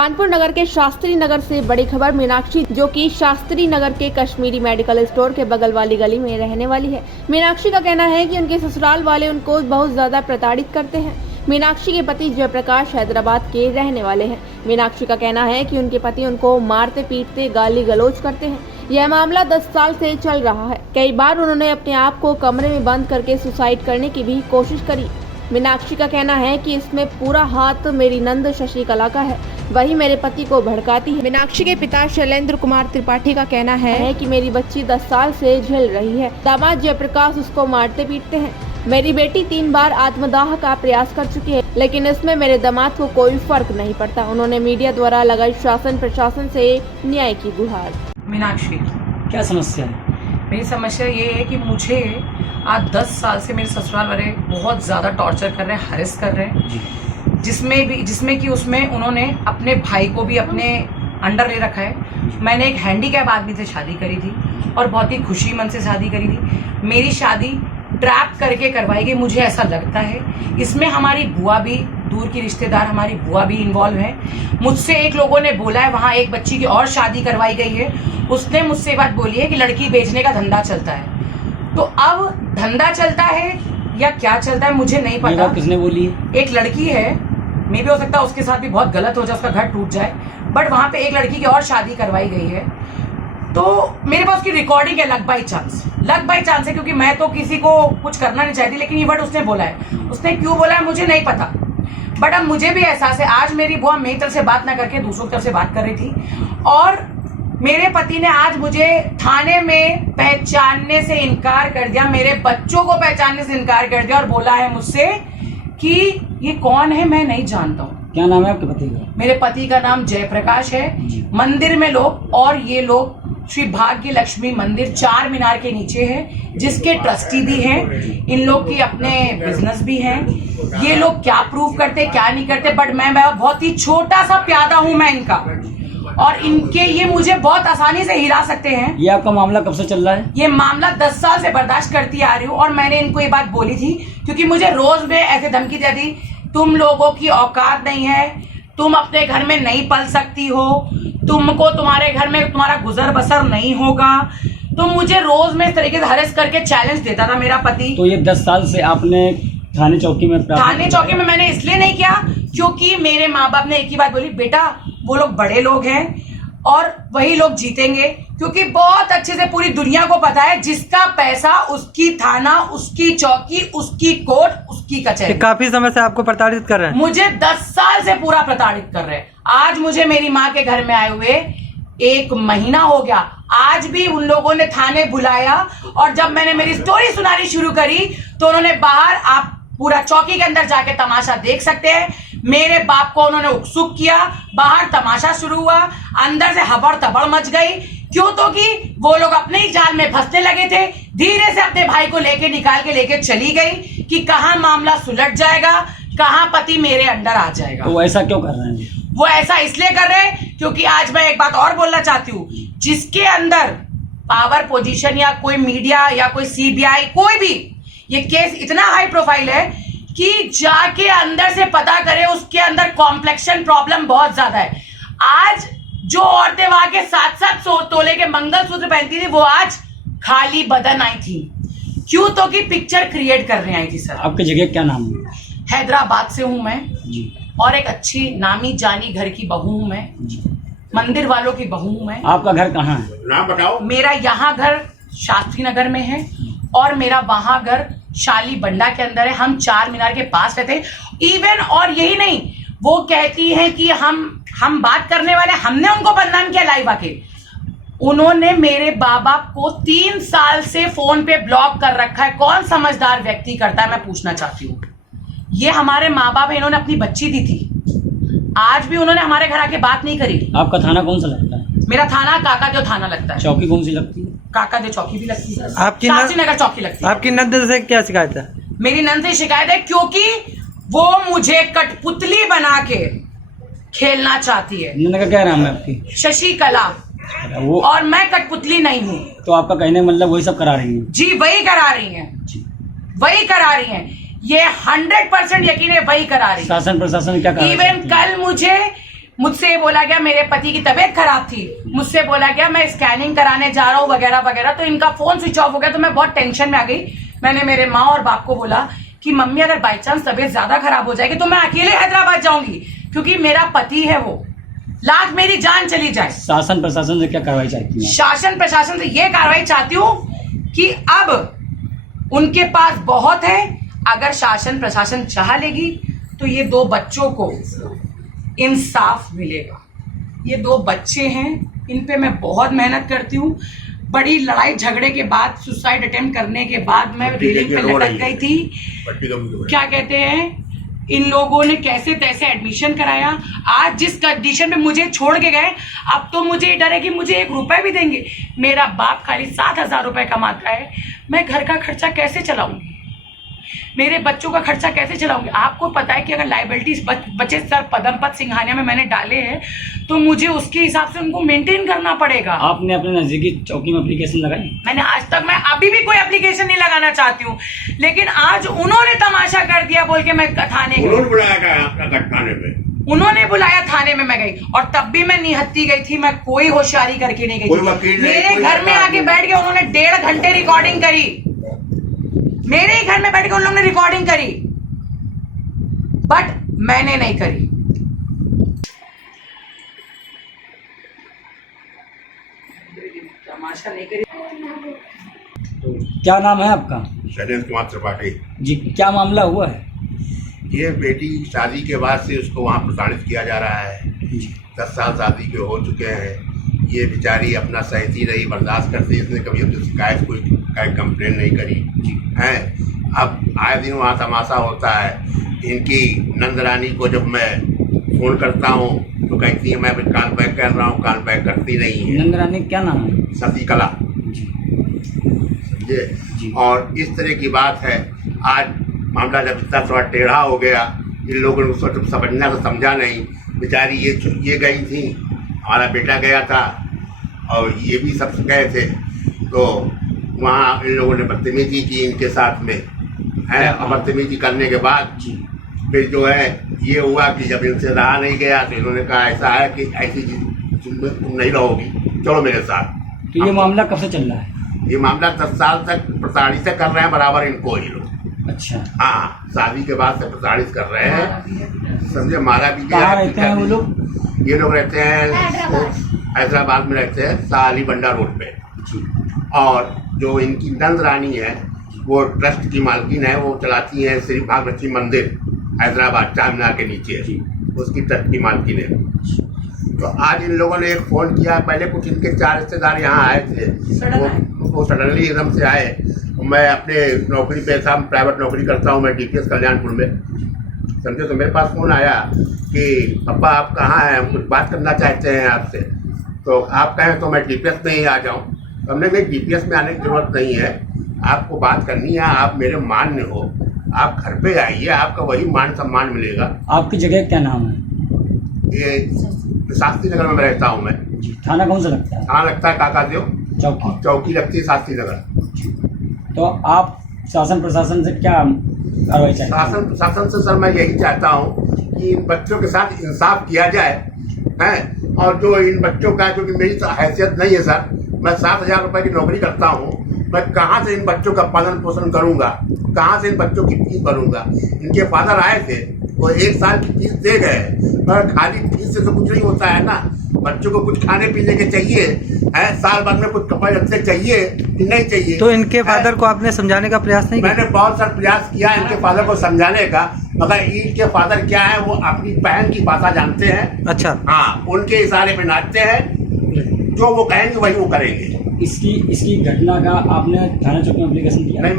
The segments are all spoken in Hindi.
कानपुर नगर के शास्त्री नगर से बड़ी खबर। मीनाक्षी, जो कि शास्त्री नगर के कश्मीरी मेडिकल स्टोर के बगल वाली गली में रहने वाली है। मीनाक्षी का कहना है कि उनके ससुराल वाले उनको बहुत ज्यादा प्रताड़ित करते हैं। मीनाक्षी के पति जयप्रकाश हैदराबाद के रहने वाले हैं। मीनाक्षी का कहना है कि उनके पति उनको मारते पीटते गाली गलौज करते हैं। यह मामला 10 साल से चल रहा है। कई बार उन्होंने अपने आप को कमरे में बंद करके सुसाइड करने की भी कोशिश करी। मीनाक्षी का कहना है कि इसमें पूरा हाथ मेरी नंद शशिकला का है, वही मेरे पति को भड़काती है। मीनाक्षी के पिता शैलेंद्र कुमार त्रिपाठी का कहना है कि मेरी बच्ची 10 साल से झेल रही है। दामाद जयप्रकाश उसको मारते पीटते हैं। मेरी बेटी 3 बार आत्मदाह का प्रयास कर चुकी है, लेकिन इसमें मेरे दामाद को कोई फर्क नहीं पड़ता। उन्होंने मीडिया द्वारा लगाई शासन प्रशासन से न्याय की गुहार। मीनाक्षी, क्या समस्या है? मेरी समस्या ये है कि मुझे आज 10 साल से मेरे ससुराल वाले बहुत ज़्यादा टॉर्चर कर रहे हैं, हरेस कर रहे हैं, जिसमें कि उसमें उन्होंने अपने भाई को भी अपने अंडर ले रखा है। मैंने एक हैंडीकैप आदमी से शादी करी थी और बहुत ही खुशी मन से शादी करी थी। मेरी शादी ट्रैप करके करवाई गई, मुझे ऐसा लगता है। इसमें हमारी बुआ भी, दूर की रिश्तेदार हमारी बुआ भी इन्वॉल्व है। मुझसे एक लोगों ने बोला है वहाँ एक बच्ची की और शादी करवाई गई है। उसने मुझसे बात बोली है कि लड़की बेचने का धंधा चलता है। तो अब धंधा चलता है या क्या चलता है मुझे नहीं पता। किसने बोली है? एक लड़की है, मे भी हो सकता है उसके साथ भी बहुत गलत हो जाए, उसका घर टूट जाए, बट वहाँ पे एक लड़की की और शादी करवाई गई है। तो मेरे पास उसकी रिकॉर्डिंग है। लक बाई चांस है, क्योंकि मैं तो किसी को कुछ करना नहीं चाहती, लेकिन ये वर्ड उसने बोला है। उसने क्यों बोला है मुझे नहीं पता, बट अब मुझे भी एहसास है। आज मेरी बुआ मेरी तरफ से बात ना करके दूसरों की तरफ से बात कर रही थी, और मेरे पति ने आज मुझे थाने में पहचानने से इनकार कर दिया, मेरे बच्चों को पहचानने से इनकार कर दिया, और बोला है मुझसे कि ये कौन है मैं नहीं जानता हूँ। क्या नाम है आपके पति का? मेरे पति का नाम जयप्रकाश है। मंदिर में लोग, और ये लोग श्री भाग्य लक्ष्मी मंदिर 4 मीनार के नीचे है, जिसके ट्रस्टी भी हैं। इन लोग की अपने बिजनेस भी हैं। ये लोग क्या प्रूव करते क्या नहीं करते, बट मैं बहुत ही छोटा सा प्यादा हूं मैं इनका, और इनके ये मुझे बहुत आसानी से हिला सकते हैं। ये आपका मामला कब से चल रहा है? ये मामला 10 साल से बर्दाश्त करती आ रही हूँ, और मैंने इनको ये बात बोली थी, क्योंकि मुझे रोज में ऐसे धमकी दी थी, तुम लोगों की औकात नहीं है, तुम अपने घर में नहीं पल सकती हो, तुमको तुम्हारे घर में तुम्हारा गुजर बसर नहीं होगा। तो मुझे रोज में इस तरीके से हरेस करके चैलेंज देता था मेरा पति। तो ये 10 साल से आपने थाने चौकी में मैंने इसलिए नहीं किया क्योंकि मेरे माँ बाप ने एक ही बात बोली, बेटा वो लोग बड़े लोग हैं और वही लोग जीतेंगे, क्योंकि बहुत अच्छे से पूरी दुनिया को पता है जिसका पैसा उसकी थाना, उसकी चौकी, उसकी कोर्ट, उसकी कचहरी। काफी समय से आपको प्रताड़ित कर रहे हैं। मुझे 10 साल से पूरा प्रताड़ित कर रहे हैं। आज मुझे मेरी माँ के घर में आए हुए 1 महीना हो गया। आज भी उन लोगों ने थाने बुलाया, और जब मैंने मेरी स्टोरी सुनानी शुरू करी तो उन्होंने बाहर, आप पूरा चौकी के अंदर जाके तमाशा देख सकते हैं, मेरे बाप को उन्होंने उत्सुक किया। बाहर तमाशा शुरू हुआ, अंदर से हबड़ तबड़ मच गई। क्यों? तो कि वो लोग अपने ही जाल में फंसने लगे थे। धीरे से अपने भाई को निकाल के लेके चली गई कि कहां मामला सुलट जाएगा, कहां पति मेरे अंडर आ जाएगा। तो ऐसा क्यों कर रहे हैं? वो ऐसा इसलिए कर रहे हैं क्योंकि आज मैं एक बात और बोलना चाहती हूँ, जिसके अंदर पावर पोजीशन या कोई मीडिया या कोई सीबीआई, कोई भी, ये केस इतना हाई प्रोफाइल है कि जाके अंदर से पता करे, उसके अंदर कॉम्प्लेक्शन प्रॉब्लम बहुत ज्यादा है। आज जो औरतें वहां के 7-7 तोले के मंगलसूत्र पहनती थी, वो आज खाली बदन आई थी। क्यों? तो कि पिक्चर क्रिएट करने आई थी। सर, आपकी जगह क्या नाम है? हैदराबाद से हूं मैं जी। और एक अच्छी नामी जानी घर की बहू हूं मैं जी। मंदिर वालों की बहू हूं मैं। आपका घर कहाँ है? नाम बताओ। मेरा यहाँ घर शास्त्री नगर में है, और मेरा वहां घर शाली बंडा के अंदर है। हम 4 मीनार के पास रहते हैं इवन। और यही नहीं, वो कहती हैं कि हम बात करने वाले, हमने उनको बदनाम किया लाइव आके। उन्होंने मेरे बाबा को 3 साल से फोन पे ब्लॉक कर रखा है। कौन समझदार व्यक्ति करता है, मैं पूछना चाहती हूँ। ये हमारे माँ बाप, इन्होंने अपनी बच्ची दी थी, आज भी उन्होंने हमारे घर आके बात नहीं करी। आपका थाना कौन सा लगता है? मेरा थाना काकादेव थाना लगता है। चौकी कौन सी लगती है? काकादेव चौकी भी लगती है। आपकी शास्त्री नगर चौकी लगती है। आपकी नंद से क्या शिकायत है? मेरी नंद से शिकायत है क्योंकि वो मुझे कठपुतली बना के खेलना चाहती है। नंद का क्या नाम है आपकी? शशिकला। वो, और मैं कठपुतली नहीं हूँ। तो आपका कहने मतलब वही सब करा रही है? जी, वही करा रही है जी, वही करा रही है। ये 100% यकीन है, वही करा रही है। शासन प्रशासन क्या कर रहा है? इवन कल मुझसे ये बोला गया मेरे पति की तबीयत खराब थी, मुझसे बोला गया मैं स्कैनिंग कराने जा रहा हूँ वगैरह वगैरह। तो इनका फोन स्विच ऑफ हो गया, तो मैं बहुत टेंशन में आ गई। मैंने मेरे माँ और बाप को बोला कि मम्मी अगर बाई चांस तबीयत ज्यादा खराब हो जाएगी तो मैं अकेले हैदराबाद जाऊंगी, क्योंकि मेरा पति है वो, लाख मेरी जान चली जाए। शासन प्रशासन से क्या कार्रवाई चाहती हैं? शासन प्रशासन से ये कार्रवाई चाहती हूँ कि अब उनके पास बहुत है, अगर शासन प्रशासन चाह लेगी तो ये 2 बच्चों को इंसाफ मिलेगा। ये 2 बच्चे हैं, इन पे मैं बहुत मेहनत करती हूँ। बड़ी लड़ाई झगड़े के बाद, सुसाइड अटेम्प्ट करने के बाद मैं रेलिंग पे लटक गई थी। क्या कहते हैं, इन लोगों ने कैसे तैसे एडमिशन कराया। आज जिस कंडीशन में मुझे छोड़ के गए, अब तो मुझे डर है कि मुझे 1 रुपए भी देंगे। मेरा बाप खाली 7,000 रुपए कमाता है, मैं घर का खर्चा कैसे चलाऊंगी, मेरे बच्चों का खर्चा कैसे चलाऊंगी। आपको पता है कि अगर लाइबिलिटीज बचे सर पदमपत सिंघानिया में मैंने डाले हैं तो मुझे उसके हिसाब से उनको मेंटेन करना पड़ेगा। आपने अपने नजदीकी चौकी में एप्लीकेशन लगाई? मैंने आज तक, मैं अभी भी कोई एप्लीकेशन नहीं लगाना चाहती हूँ, लेकिन आज उन्होंने तमाशा कर दिया बोल के मैं थाने गई। उन्होंने बुलाया थाने में मैं गई, और तब भी मैं निहत्ती गई थी, मैं कोई होशियारी करके नहीं गई। मेरे घर में आके बैठ के उन्होंने 1.5 घंटे रिकॉर्डिंग करी, मेरे ही घर में बैठ के उन लोगों ने रिकॉर्डिंग करी, बट मैंने नहीं करी। तमाशा नहीं करी। क्या नाम है आपका? शैलेंद्र कुमार त्रिपाठी जी, क्या मामला हुआ है? ये बेटी शादी के बाद से उसको वहाँ प्रताड़ित किया जा रहा है। 10 साल शादी के हो चुके हैं। ये बेचारी अपना सहती रही, बर्दाश्त करती, इसने कभी अपनी शिकायत कोई कंप्लेन नहीं करी है। अब आए दिन वहाँ तमाशा होता है। इनकी नंदरानी को जब मैं फ़ोन करता हूँ तो कहती है मैं कान बैक कर रहा हूँ, कान बैक करती नहीं है। नंदरानी क्या नाम है? शशिकला, समझे। और इस तरह की बात है। आज मामला जब इतना थोड़ा टेढ़ा हो गया, इन लोगों ने उसको समझना तो समझा नहीं। बेचारी ये गई थी, हमारा बेटा गया था और ये भी सब गए थे, तो वहाँ इन लोगों ने बदतमीजी की इनके साथ में है। बदतमीजी करने के बाद फिर जो है ये हुआ कि जब इनसे रहा नहीं गया तो इन्होंने कहा ऐसा है कि ऐसी चीज तुम नहीं रहोगी, चलो मेरे साथ। तो ये मामला कब से चल रहा है? ये मामला 10 साल तक प्रताड़ित कर रहे हैं बराबर इनको ही लोग। अच्छा। हाँ, शादी के बाद से प्रताड़ित कर रहे हैं, समझे। मारा भी गया। कहाँ रहते हैं वो लोग? ये लोग रहते हैं हैदराबाद में, रहते हैं साली बंडा रोड पे। और जो इनकी नंद रानी है वो ट्रस्ट की मालकिन है, वो चलाती है श्री भागवती मंदिर हैदराबाद चारमीनार के नीचे, उसकी ट्रस्ट की मालकिन है। तो आज इन लोगों ने एक फ़ोन किया। पहले कुछ इनके 4 रिश्तेदार यहाँ आए थे, वो सडनली एकदम से आए। मैं अपने नौकरी पे था, प्राइवेट नौकरी करता हूँ मैं DPS कल्याणपुर में, समझे। तो मेरे पास फ़ोन आया कि पापा आप कहाँ हैं, हम कुछ बात करना चाहते हैं आपसे। तो आप कहें तो मैं DPS में ही आ जाऊँ। तो हमने कहा DPS में आने की ज़रूरत नहीं है, आपको बात करनी है, आप मेरे मान्य हो, आप घर पे आइए, आपका वही मान सम्मान मिलेगा। आपकी जगह क्या नाम है? ये शास्त्री नगर में रहता हूँ मैं। थाना कौन सा लगता है? थाना लगता है काकादेव चौकी। चौकी लगती है शास्त्री नगर। तो आप शासन प्रशासन से क्या कार्रवाई चाहिए? शासन प्रशासन से सर मैं यही चाहता हूँ कि इन बच्चों के साथ इंसाफ किया जाए, हैं। और जो इन बच्चों का, क्योंकि मेरी तो हैसियत नहीं है सर, मैं 7,000 रुपये की नौकरी करता हूँ, मैं कहाँ से इन बच्चों का पालन पोषण करूँगा, कहाँ से इन बच्चों की फीस भरूँगा। इनके फादर आए थे, वो 1 साल की फीस दे गए, मगर खाली फीस से तो कुछ नहीं होता है ना। बच्चों को कुछ खाने पीने के चाहिए है, साल भर में कुछ कपड़े लत्ते चाहिए कि नहीं चाहिए। तो इनके फादर को आपने समझाने का प्रयास नहीं किया? मैंने बहुत सारा प्रयास किया इनके फादर को समझाने का, मगर इनके फादर क्या है, वो अपनी बहन की भाषा जानते हैं। अच्छा। हाँ, उनके इशारे पे नाचते हैं, जो वो कहेंगे वही वो करेंगे। इसकी घटना का आपने थाना चौकी में एप्लीकेशन दिया? नहीं,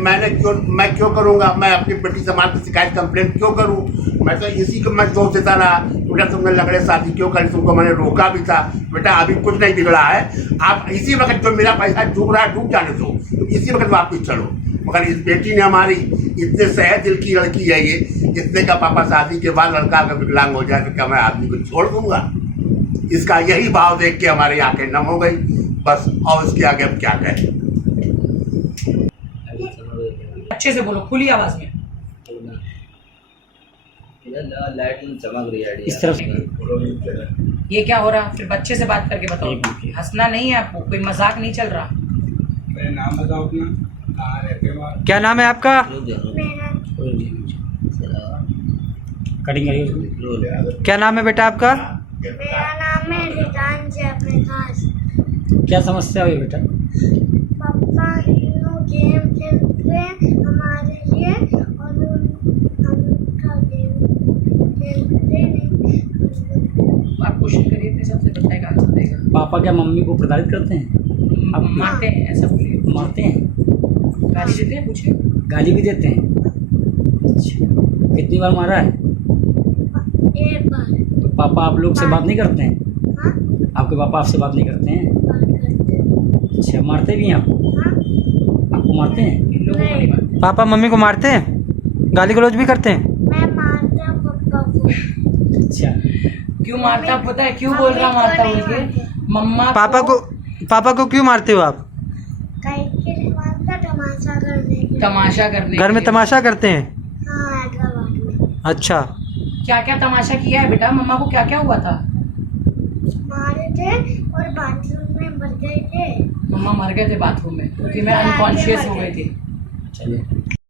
मैं क्यों करूँगा, मैं अपनी बेटी समाज की शिकायत कंप्लेंट क्यों करूँ। मैं तो इसी को मैं सोच देता रहा, बेटा तुमने लग रहे शादी क्यों करी, तुमको मैंने रोका भी था, बेटा अभी कुछ नहीं बिगड़ा है, आप इसी वक्त जो मेरा पैसा डूब रहा है डूब जाने दो, तो इसी वक्त वापिस चलो। मगर इस बेटी ने हमारी, इतने सहज दिल की लड़की है ये, इतने का पापा शादी के बाद लड़का अगर विकलांग हो जाए तो क्या मैं आदमी को छोड़ दूंगा। इसका यही भाव देख के हमारी आंखें नम हो गई बस। और उसके आगे अब क्या कहें। अच्छे से बोलो, खुली आवाज में। लाइट चमक रही है इस तरफ ये क्या हो रहा? फिर बच्चे से बात करके एक बताओ। मिनट। हंसना नहीं है आपको, कोई मजाक नहीं चल रहा। मेरा नाम बताओ अपना, कहाँ रहते हो आप? क्या नाम है आपका? कटिंग करिए उसको। क्या नाम है बेटा आपका? मेरा नाम है रिदान जयप्रकाश। क्या समस्या हुई बेटा? पापा लोग गेम खेलते हैं हमारे लिए और उनका गेम खेलते नहीं। आप क्वेश्चन करिए, अपने हिसाब से बताएगा, आंसर देगा। पापा क्या मम्मी को प्रताड़ित करते हैं? आप मारते हैं, ऐसा बोलिए। मारते हैं? गाली देते हैं, पूछिए। गाली भी देते हैं? अच्छा, कितनी बार मारा है? एक बार तो पापा आप लोग से बात नहीं करते हैं? हाँ आपके पापा आपसे बात नहीं करते हैं? बात करते हैं। अच्छा, मारते भी हैं आपको? हाँ आपको मारते हैं? इन लोगों को नहीं मारते। पापा मम्मी को मारते हैं? गाली गलौज भी करते हैं? मैं मारता हूँ पापा को। अच्छा, क्यों मारता पता है? क्यों बोल रहा मारता बोल के? मम्मा पापा को क्यों मारते हो आप? कहीं के लिए मारता तमाशा करने के लिए। तमाशा करने घर के में लिए। तमाशा करते हैं? हाँ हैदराबाद में अच्छा, क्या क्या तमाशा किया है बेटा? मम्मा को क्या क्या हुआ था? मारे थे और बाथरूम में मर गए थे। मम्मा मर गए थे बाथरूम में क्योंकि मैं अनकॉन्शियस हो गई थी। चलिए।